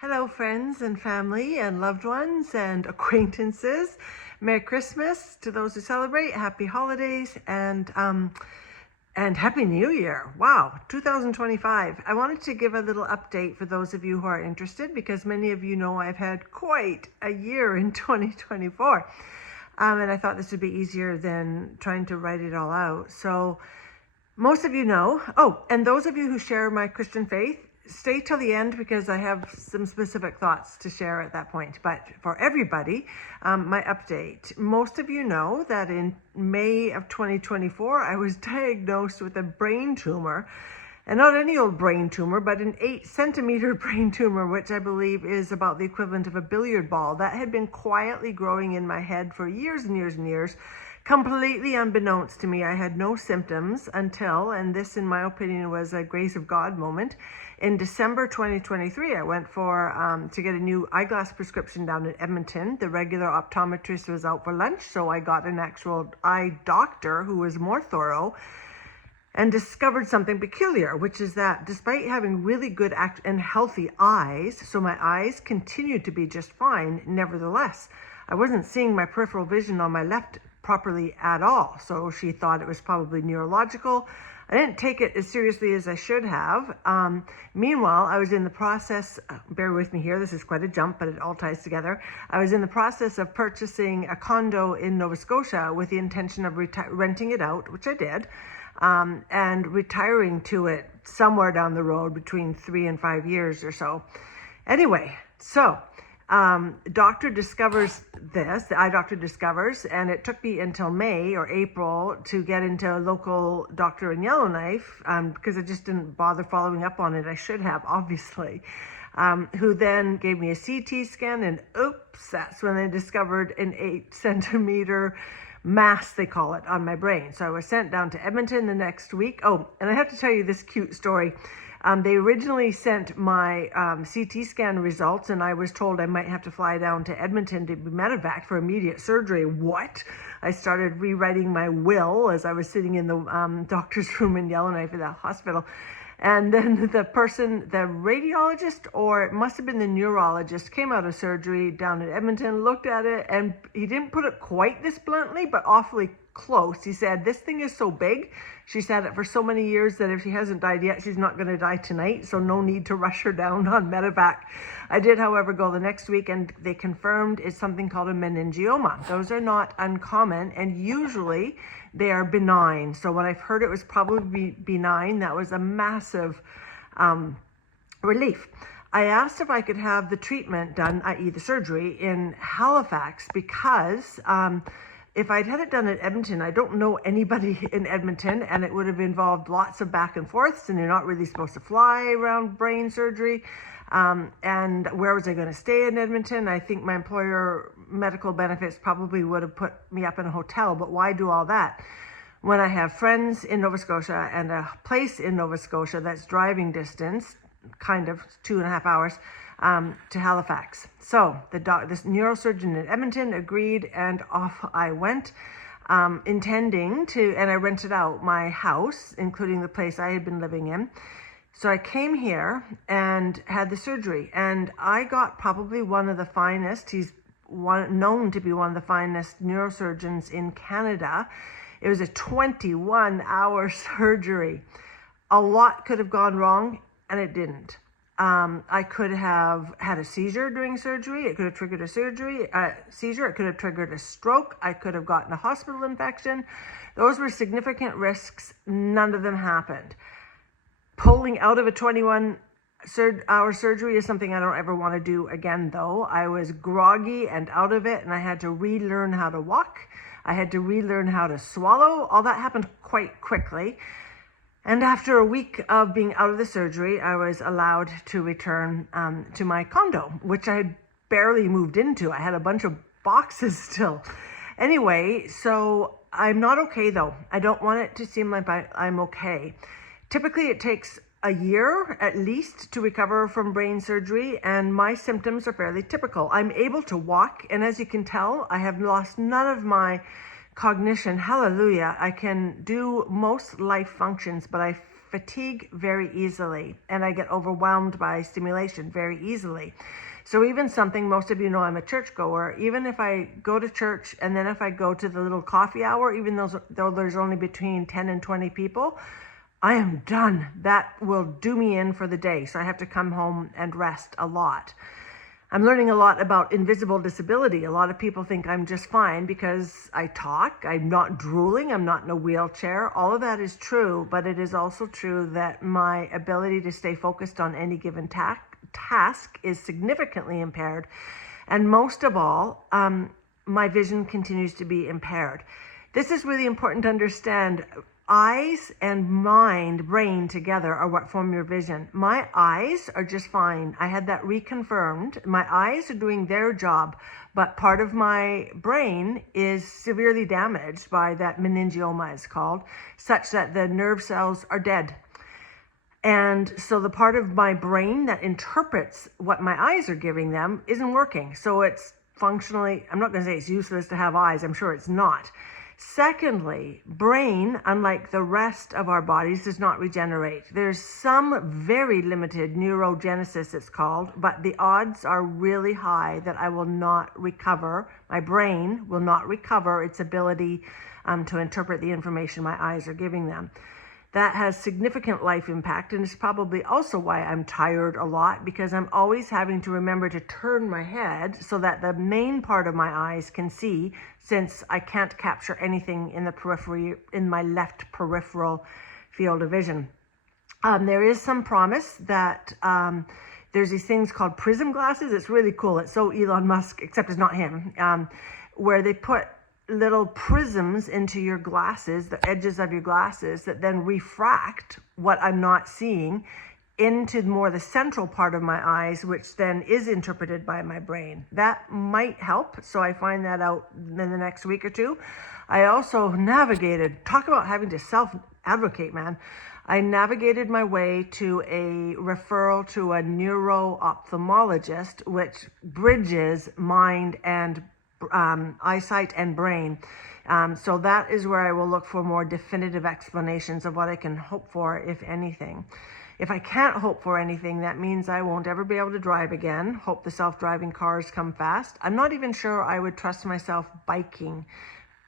Hello, friends and family and loved ones and acquaintances. Merry Christmas to those who celebrate. Happy holidays and Happy New Year. Wow, 2025. I wanted to give a little update for those of you who are interested because many of you know I've had quite a year in 2024. And I thought this would be easier than trying to write it all out. So most of you know, and those of you who share my Christian faith, stay till the end because I have some specific thoughts to share at that point. But for everybody, my update. Most of you know that in May of 2024, I was diagnosed with a brain tumor. And not any old brain tumor, but an 8-centimeter brain tumor, which I believe is about the equivalent of a billiard ball. That had been quietly growing in my head for years and years and years. Completely unbeknownst to me, I had no symptoms until, and this in my opinion was a grace of God moment, in December 2023, I went to get a new eyeglass prescription down in Edmonton. The regular optometrist was out for lunch, so I got an actual eye doctor who was more thorough and discovered something peculiar, which is that despite having really good and healthy eyes, so my eyes continued to be just fine, nevertheless, I wasn't seeing my peripheral vision on my left properly at all. So she thought it was probably neurological. I didn't take it as seriously as I should have. Meanwhile, I was in the process, bear with me here, this is quite a jump, but it all ties together. I was in the process of purchasing a condo in Nova Scotia with the intention of renting it out, which I did, and retiring to it somewhere down the road between 3 and 5 years or so. Anyway, so doctor discovers this, the eye doctor discovers, and it took me until May or April to get into a local doctor in Yellowknife, because I just didn't bother following up on it. I should have, obviously, who then gave me a CT scan, and oops, that's when they discovered an 8-centimeter mass, they call it, on my brain. So I was sent down to Edmonton the next week. Oh, and I have to tell you this cute story. They originally sent my CT scan results, and I was told I might have to fly down to Edmonton to be medevaced for immediate surgery. What? I started rewriting my will as I was sitting in the doctor's room in Yellowknife at the hospital. And then the radiologist, or it must have been the neurologist, came out of surgery down in Edmonton, looked at it, and he didn't put it quite this bluntly, but awfully close. He said, "This thing is so big." She's had it for so many years that if she hasn't died yet, she's not going to die tonight, so no need to rush her down on medevac. I did, however, go the next week, and they confirmed it's something called a meningioma. Those are not uncommon, and usually they are benign. So when I've heard it was probably benign, that was a massive relief. I asked if I could have the treatment done, i.e. the surgery, in Halifax because if I'd had it done at Edmonton, I don't know anybody in Edmonton, and it would have involved lots of back and forths, and you're not really supposed to fly around brain surgery. And where was I going to stay in Edmonton? I think my employer medical benefits probably would have put me up in a hotel, but why do all that when I have friends in Nova Scotia and a place in Nova Scotia that's driving distance, kind of 2.5 hours, to Halifax. So this neurosurgeon in Edmonton agreed, and off I went, intending to, and I rented out my house, including the place I had been living in. So I came here and had the surgery, and I got probably one of the finest, he's known to be one of the finest neurosurgeons in Canada. It was a 21-hour surgery. A lot could have gone wrong, and it didn't. I could have had a seizure during surgery. It could have triggered a seizure. It could have triggered a stroke. I could have gotten a hospital infection. Those were significant risks. None of them happened. Pulling out of a 21-hour surgery is something I don't ever want to do again, though. I was groggy and out of it, and I had to relearn how to walk. I had to relearn how to swallow. All that happened quite quickly. And after a week of being out of the surgery, I was allowed to return to my condo, which I had barely moved into. I had a bunch of boxes still. Anyway, so I'm not okay, though. I don't want it to seem like I'm okay. Typically, it takes a year at least to recover from brain surgery, and my symptoms are fairly typical. I'm able to walk, and as you can tell, I have lost none of my cognition. Hallelujah. I can do most life functions, but I fatigue very easily, and I get overwhelmed by stimulation very easily. So even something, most of you know I'm a churchgoer, even if I go to church and then if I go to the little coffee hour, even though there's only between 10 and 20 people, I am done. That will do me in for the day. So I have to come home and rest a lot. I'm learning a lot about invisible disability. A lot of people think I'm just fine because I talk, I'm not drooling, I'm not in a wheelchair. All of that is true, but it is also true that my ability to stay focused on any given task is significantly impaired. And most of all, my vision continues to be impaired. This is really important to understand. Eyes and mind, brain together are what form your vision. My eyes are just fine. I had that reconfirmed. My eyes are doing their job, but part of my brain is severely damaged by that meningioma, it's called, such that the nerve cells are dead. And so the part of my brain that interprets what my eyes are giving them isn't working. So it's functionally, I'm not going to say it's useless to have eyes. I'm sure it's not. Secondly, brain, unlike the rest of our bodies, does not regenerate. There's some very limited neurogenesis, it's called, but the odds are really high that I will not recover. My brain will not recover its ability to interpret the information my eyes are giving them. That has significant life impact, and it's probably also why I'm tired a lot, because I'm always having to remember to turn my head so that the main part of my eyes can see, since I can't capture anything in the periphery, in my left peripheral field of vision. There is some promise that there's these things called Prism glasses. It's really cool. It's so Elon Musk, except it's not him, where they put little prisms into your glasses, the edges of your glasses, that then refract what I'm not seeing into more the central part of my eyes, which then is interpreted by my brain. That might help. So I find that out in the next week or two. I also navigated, talk about having to self-advocate, man. I navigated my way to a referral to a neuro-ophthalmologist, which bridges mind and eyesight and brain. So that is where I will look for more definitive explanations of what I can hope for, if anything. If I can't hope for anything, that means I won't ever be able to drive again. Hope the self-driving cars come fast. I'm not even sure I would trust myself biking.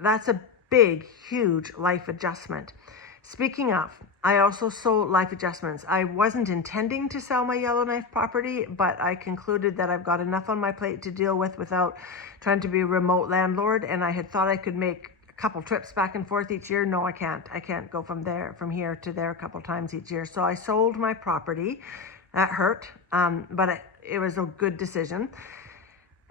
That's a big, huge life adjustment. Speaking of, I also sold life adjustments. I wasn't intending to sell my Yellowknife property, but I concluded that I've got enough on my plate to deal with without trying to be a remote landlord. And I had thought I could make a couple trips back and forth each year. No, I can't. I can't go from here to there a couple times each year. So I sold my property. That hurt, but it was a good decision.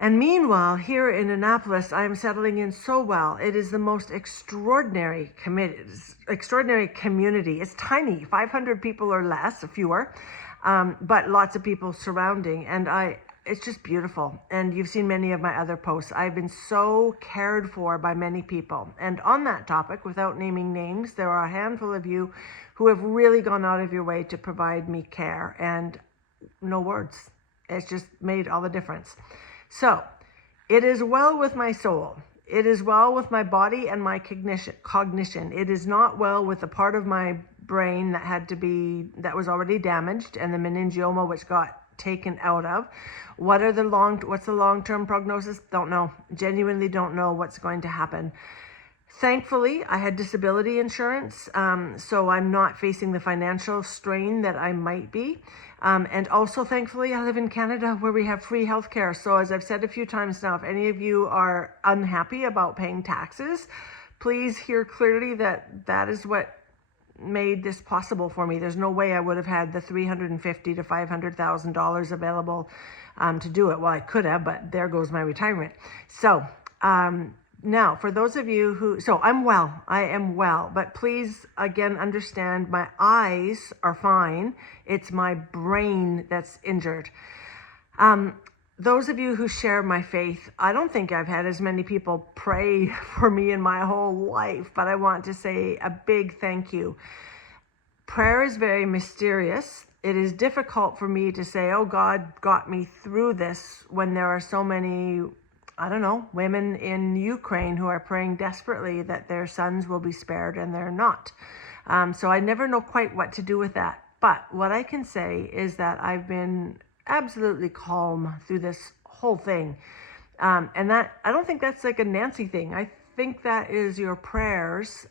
And meanwhile, here in Anapolis, I am settling in so well. It is the most extraordinary community. It's tiny, 500 people or less, fewer, but lots of people surrounding. And it's just beautiful. And you've seen many of my other posts. I've been so cared for by many people. And on that topic, without naming names, there are a handful of you who have really gone out of your way to provide me care. And no words. It's just made all the difference. So, it is well with my soul. It is well with my body and my cognition. It is not well with the part of my brain that was already damaged, and the meningioma which got taken out of. What's the long-term prognosis? Don't know. Genuinely don't know what's going to happen. Thankfully, I had disability insurance, so I'm not facing the financial strain that I might be. And also, thankfully, I live in Canada where we have free healthcare. So as I've said a few times now, if any of you are unhappy about paying taxes, please hear clearly that that is what made this possible for me. There's no way I would have had the $350,000 to $500,000 available to do it. Well, I could have, but there goes my retirement. So, now, for those of you I'm well, I am well, but please, again, understand my eyes are fine. It's my brain that's injured. Those of you who share my faith, I don't think I've had as many people pray for me in my whole life, but I want to say a big thank you. Prayer is very mysterious. It is difficult for me to say, oh, God got me through this, when there are so many women in Ukraine who are praying desperately that their sons will be spared, and they're not. So I never know quite what to do with that. But what I can say is that I've been absolutely calm through this whole thing. And that, I don't think that's like a Nancy thing. I think that is your prayers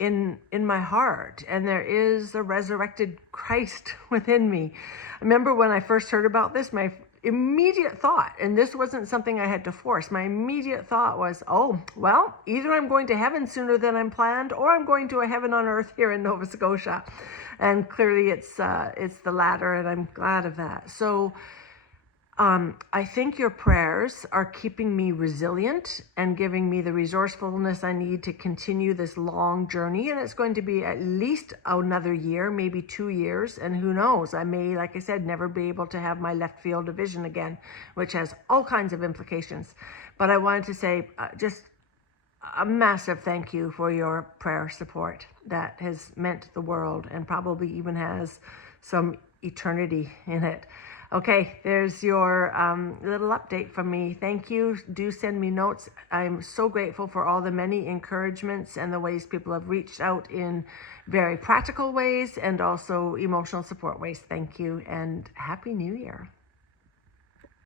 in my heart. And there is a resurrected Christ within me. I remember when I first heard about this, my immediate thought, and this wasn't something I had to force, my immediate thought was, oh, well, either I'm going to heaven sooner than I'm planned, or I'm going to a heaven on earth here in Nova Scotia. And clearly it's the latter, and I'm glad of that. So I think your prayers are keeping me resilient and giving me the resourcefulness I need to continue this long journey. And it's going to be at least another year, maybe 2 years. And who knows, I may, like I said, never be able to have my left field of vision again, which has all kinds of implications. But I wanted to say just a massive thank you for your prayer support. That has meant the world and probably even has some eternity in it. Okay, there's your little update from me. Thank you. Do send me notes. I'm so grateful for all the many encouragements and the ways people have reached out in very practical ways and also emotional support ways. Thank you, and Happy New Year.